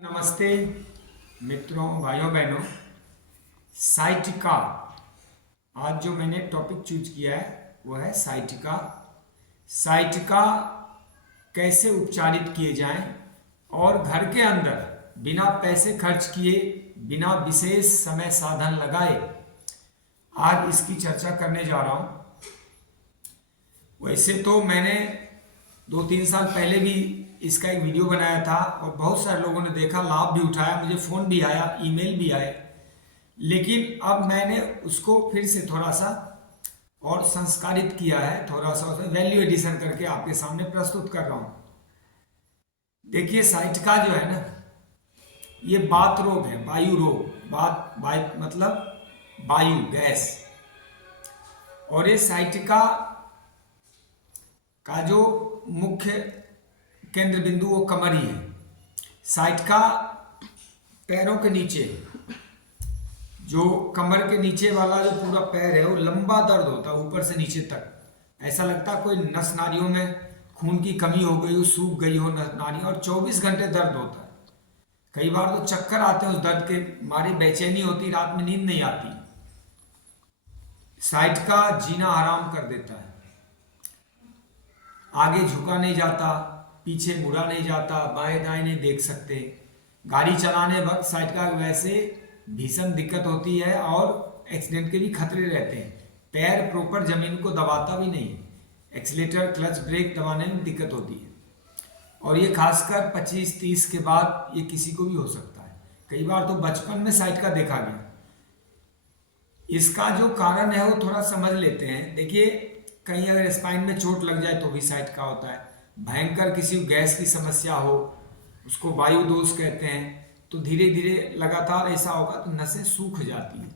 नमस्ते मित्रों, भाइयों बहनों। साइटिका, आज जो मैंने टॉपिक चूज किया है वो है साइटिका। साइटिका कैसे उपचारित किए जाएं और घर के अंदर बिना पैसे खर्च किए, बिना विशेष समय साधन लगाए, आज इसकी चर्चा करने जा रहा हूं। वैसे तो मैंने 2-3 साल पहले भी इसका एक वीडियो बनाया था और बहुत सारे लोगों ने देखा, लाभ भी उठाया, मुझे फ़ोन भी आया, ईमेल भी आए। लेकिन अब मैंने उसको फिर से थोड़ा सा और संस्कारित किया है, थोड़ा सा उसमें वैल्यू एडिशन करके आपके सामने प्रस्तुत कर रहा हूँ। देखिए, साइटिका जो है ना, ये बात रोग है, वायु रोग। वायु मतलब वायु, गैस। और ये साइटिका का जो मुख्य केंद्र बिंदु वो कमर ही है। साइटिका पैरों के नीचे, जो कमर के नीचे वाला जो पूरा पैर है वो लंबा दर्द होता है ऊपर से नीचे तक। ऐसा लगता है कोई नस नारियों में खून की कमी हो गई हो, सूख गई हो नस नारी, और 24 घंटे दर्द होता है। कई बार तो चक्कर आते हैं उस दर्द के मारे, बेचैनी होती, रात में नींद नहीं आती। साइटिका जीना हराम कर देता है। आगे झुका नहीं जाता, पीछे मुड़ा नहीं जाता, बाएं दाएं नहीं देख सकते। गाड़ी चलाने वक्त साइटिका की वजह से भीषण दिक्कत होती है और एक्सीडेंट के भी खतरे रहते हैं। पैर प्रॉपर जमीन को दबाता भी नहीं, एक्सीलेटर क्लच ब्रेक दबाने में दिक्कत होती है। और ये खासकर 25-30 के बाद ये किसी को भी हो सकता है। कई बार तो बचपन में साइटिका देखा गया। इसका जो कारण है वो थोड़ा समझ लेते हैं। देखिए, कहीं अगर स्पाइन में चोट लग जाए तो भी साइटिका होता है। भयंकर किसी गैस की समस्या हो, उसको वायु दोष कहते हैं, तो धीरे धीरे लगातार ऐसा होगा तो नसें सूख जाती हैं,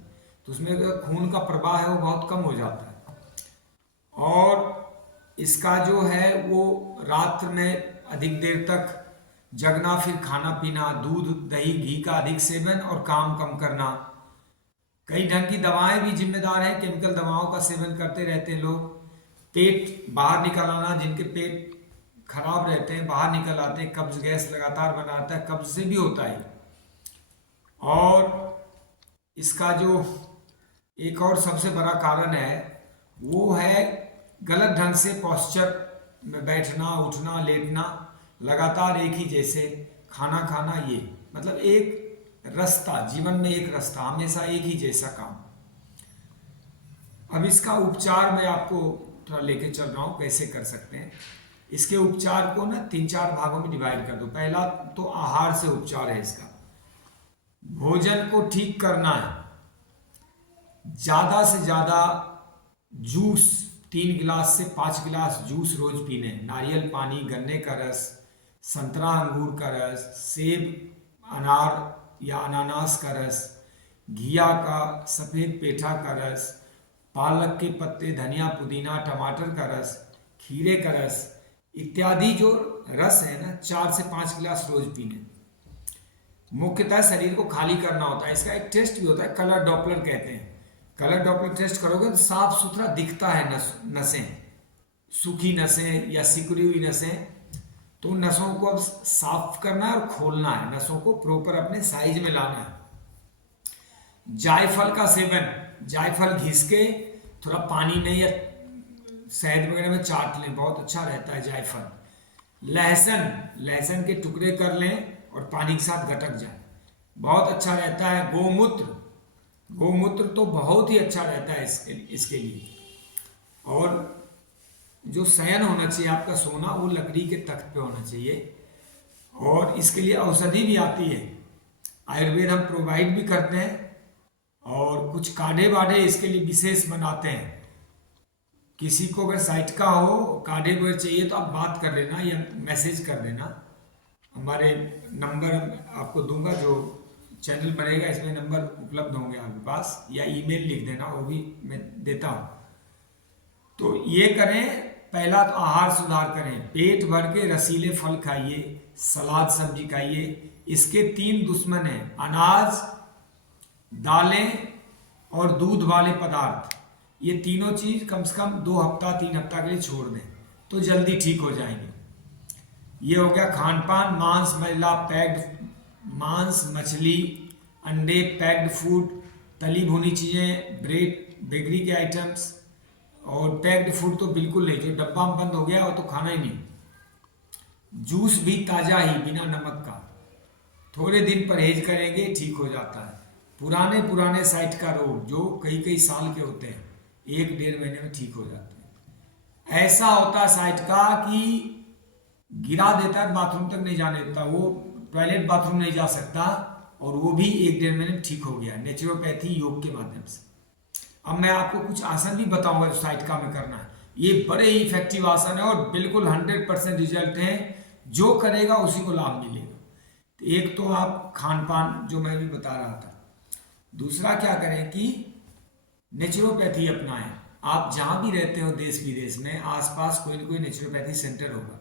तो उसमें खून का प्रवाह है वो बहुत कम हो जाता है। और इसका जो है वो रात में अधिक देर तक जगना, फिर खाना पीना, दूध दही घी का अधिक सेवन और काम कम करना। कई ढंग की दवाएं भी जिम्मेदार हैं, केमिकल दवाओं का सेवन करते रहते हैं लोग। पेट बाहर निकल आना, जिनके पेट खराब रहते हैं बाहर निकल आते हैं, कब्ज गैस लगातार बनाता है, कब्ज से भी होता है। और इसका जो एक और सबसे बड़ा कारण है वो है गलत ढंग से पोस्चर में बैठना, उठना, लेटना, लगातार एक ही जैसे खाना खाना। ये मतलब एक रास्ता, जीवन में एक रास्ता, हमेशा एक ही जैसा काम। अब इसका उपचार मैं आपको थोड़ा लेके चल रहा हूँ, कैसे कर सकते हैं। इसके उपचार को ना 3-4 भागों में डिवाइड कर दो। पहला तो आहार से उपचार है इसका। भोजन को ठीक करना है। ज़्यादा से ज़्यादा जूस, 3 गिलास से 5 गिलास जूस रोज पीने। नारियल पानी, गन्ने का रस, संतरा अंगूर का रस, सेब अनार या अनानास का रस, घिया का, सफ़ेद पेठा का रस, पालक के पत्ते, धनिया पुदीना, टमाटर का रस, खीरे का रस इत्यादि जो रस है ना, 4 से 5 गिलास रोज पीने। मुख्यतः शरीर को खाली करना होता है। इसका एक टेस्ट भी होता है, कलर डॉपलर कहते हैं। कलर डॉपलर टेस्ट करोगे तो साफ सुथरा दिखता है नसें, सूखी नसें या सिकुड़ी हुई नसें। तो नसों को अब साफ करना है और खोलना है, नसों को प्रॉपर अपने साइज में लाना है। जायफल का सेवन, जायफल घिस के थोड़ा पानी में या शहद वगैरह में चाट लें, बहुत अच्छा रहता है जायफल। लहसुन के टुकड़े कर लें और पानी के साथ गटक जाए, बहुत अच्छा रहता है। गोमूत्र तो बहुत ही अच्छा रहता है इसके लिए। और जो शयन होना चाहिए आपका, सोना, वो लकड़ी के तख्त पे होना चाहिए। और इसके लिए औषधि भी आती है, आयुर्वेद हम प्रोवाइड भी करते हैं, और कुछ काढ़े वाढ़े इसके लिए विशेष बनाते हैं। किसी को अगर साइटिका हो, काढ़े वगैरह चाहिए तो आप बात कर लेना या मैसेज कर देना। हमारे नंबर आपको दूंगा, जो चैनल बनेगा इसमें नंबर उपलब्ध होंगे आपके पास, या ईमेल लिख देना, वो भी मैं देता हूँ। तो ये करें। पहला तो आहार सुधार करें, पेट भर के रसीले फल खाइए, सलाद सब्जी खाइए। इसके 3 दुश्मन हैं, अनाज, दालें और दूध वाले पदार्थ। ये तीनों चीज कम से कम 2 हफ्ता 3 हफ्ता के लिए छोड़ दें तो जल्दी ठीक हो जाएंगे। ये हो गया खान पान। मांस, मैदा, पैक्ड मांस, मछली, अंडे, पैक्ड फूड, तली भुनी चीज़ें, ब्रेड, बेकरी के आइटम्स, और पैक्ड फूड तो बिल्कुल नहीं, जो डब्बा में बंद हो गया वो तो खाना ही नहीं। जूस भी ताज़ा ही, बिना नमक का। थोड़े दिन परहेज करेंगे, ठीक हो जाता है। पुराने साइट का रोग जो कई कई साल के होते हैं, 1-1.5 महीने में ठीक हो जाते हैं। ऐसा होता है साइट का कि गिरा देता है, बाथरूम तक नहीं जाने देता, वो टॉयलेट बाथरूम नहीं जा सकता, और वो भी 1-1.5 महीने में ठीक हो गया नेचुरोपैथी योग के माध्यम से। अब मैं आपको कुछ आसन भी बताऊंगा जो साइट का में करना है। ये बड़े ही इफेक्टिव आसन है और बिल्कुल 100% रिजल्ट है, जो करेगा उसी को लाभ मिलेगा। तो एक तो आप खान पान जो मैं भी बता रहा था, दूसरा क्या करें कि नेचुरोपैथी अपनाएं। आप जहां भी रहते हो देश विदेश में, आसपास कोई ना कोई नेचुरोपैथी सेंटर होगा।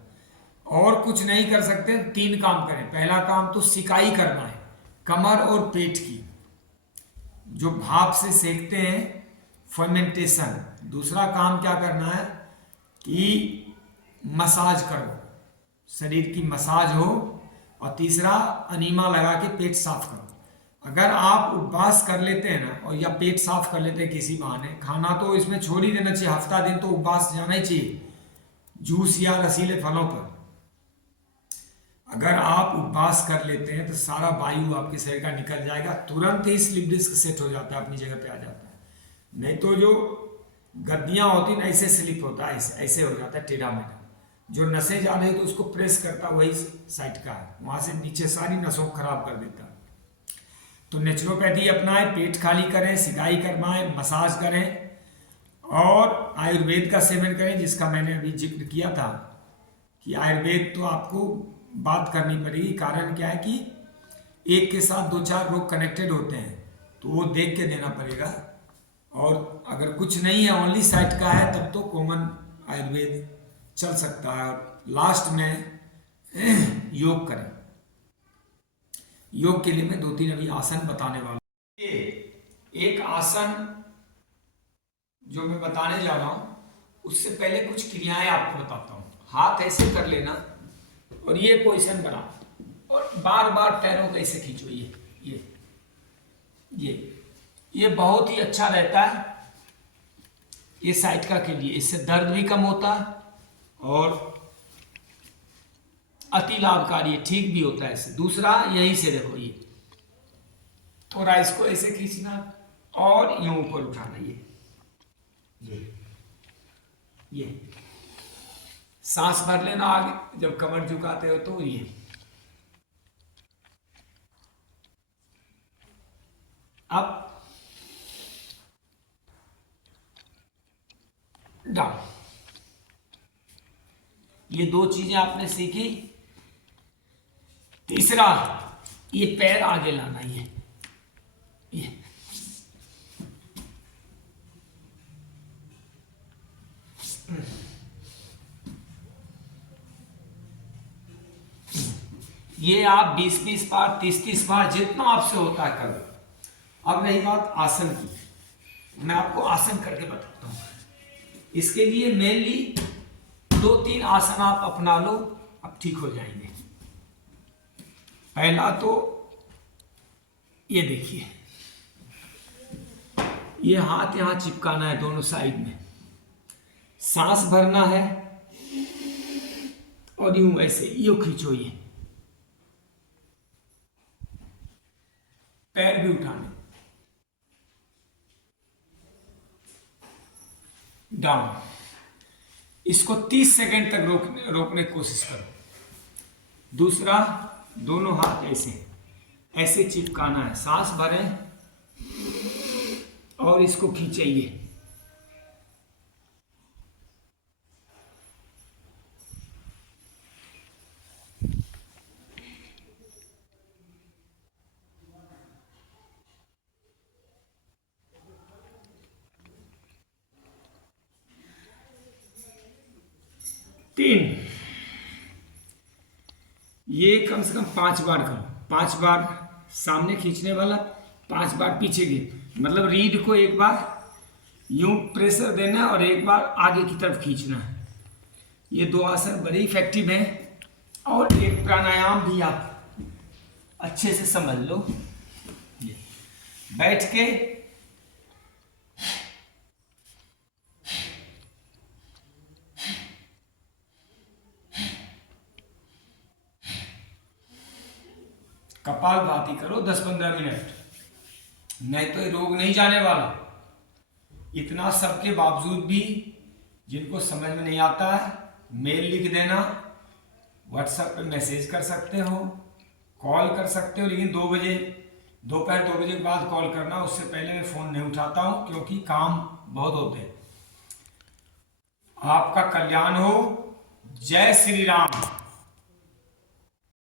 और कुछ नहीं कर सकते, 3 काम करें। पहला काम तो सिकाई करना है, कमर और पेट की, जो भाप से सेकते हैं, फर्मेंटेशन। दूसरा काम क्या करना है कि मसाज करो, शरीर की मसाज हो। और तीसरा, अनीमा लगा के पेट साफ करो। अगर आप उपवास कर लेते हैं ना, और या पेट साफ कर लेते हैं किसी बहाने, खाना तो इसमें छोड़ ही देना चाहिए, हफ्ता दिन तो उपवास जाना ही चाहिए जूस या रसीले फलों पर। अगर आप उपवास कर लेते हैं तो सारा वायु आपके शरीर का निकल जाएगा, तुरंत ही स्लीप डिस्क सेट हो जाता है, अपनी जगह पे आ जाता है। नहीं तो जो गद्दियां होती ना, ऐसे स्लिप होता है, ऐसे हो जाता है टेढ़ा मेढ़ा। जो नसें जा रही तो उसको प्रेस करता, वही साइड का है, वहां से नीचे सारी नसों को खराब कर देता है। तो नेचुरोपैथी अपनाएं, पेट खाली करें, सिकाई करवाएं, मसाज करें, और आयुर्वेद का सेवन करें, जिसका मैंने अभी जिक्र किया था कि आयुर्वेद तो आपको बात करनी पड़ेगी। कारण क्या है कि एक के साथ 2-4 रोग कनेक्टेड होते हैं, तो वो देख के देना पड़ेगा। और अगर कुछ नहीं है, ओनली साइट का है, तब तो कॉमन आयुर्वेद चल सकता है। और लास्ट में योग करें। योग के लिए मैं 2-3 अभी आसन बताने वाला हूं। ये एक आसन जो मैं बताने जा रहा हूं, उससे पहले कुछ क्रियाएं आपको बताता हूं। हाथ ऐसे कर लेना, और ये पोजीशन बना, और बार बार पैरों को ऐसे खींचो। ये बहुत ही अच्छा रहता है ये साइटिका के लिए। इससे दर्द भी कम होता है और अति लाभकारी है, ठीक भी होता है इससे। दूसरा, यहीं से देखो, ये थोड़ा इसको ऐसे खींचना और यूं ऊपर उठाना। ये सांस भर लेना आगे, जब कमर झुकाते हो तो ये अब डाउन। ये 2 चीजें आपने सीखी। तीसरा, ये पैर आगे लाना। ये आप 20-20 बार, 30-30 बार, जितना आपसे होता है करो। अब रही बात आसन की, मैं आपको आसन करके बताता हूं। इसके लिए मेनली 2-3 आसन आप अपना लो, अब ठीक हो जाएंगे। पहला तो ये देखिए, ये हाथ यहां चिपकाना है दोनों साइड में, सांस भरना है, और यूं ऐसे यूं खींचो। ये पैर भी उठाने, डाउन। इसको 30 सेकंड तक रोकने की कोशिश करो। दूसरा, दोनों हाथ ऐसे चिपकाना है, सांस भरें और इसको खींचिए। ये कम से कम 5 बार करो। 5 बार सामने खींचने वाला, 5 बार पीछे की, मतलब रीढ़ को एक बार यूं प्रेशर देना और एक बार आगे की तरफ खींचना है। ये 2 आसन बड़े इफेक्टिव हैं। और एक प्राणायाम भी आप अच्छे से समझ लो। बैठ के कपालभाति करो 10-15 मिनट, नहीं तो ये रोग नहीं जाने वाला। इतना सबके बावजूद भी जिनको समझ में नहीं आता है, मेल लिख देना, व्हाट्सएप पे मैसेज कर सकते हो, कॉल कर सकते हो, लेकिन 2 बजे, दोपहर 2 बजे के बाद कॉल करना। उससे पहले मैं फ़ोन नहीं उठाता हूँ क्योंकि काम बहुत होते हैं। आपका कल्याण हो। जय श्री राम।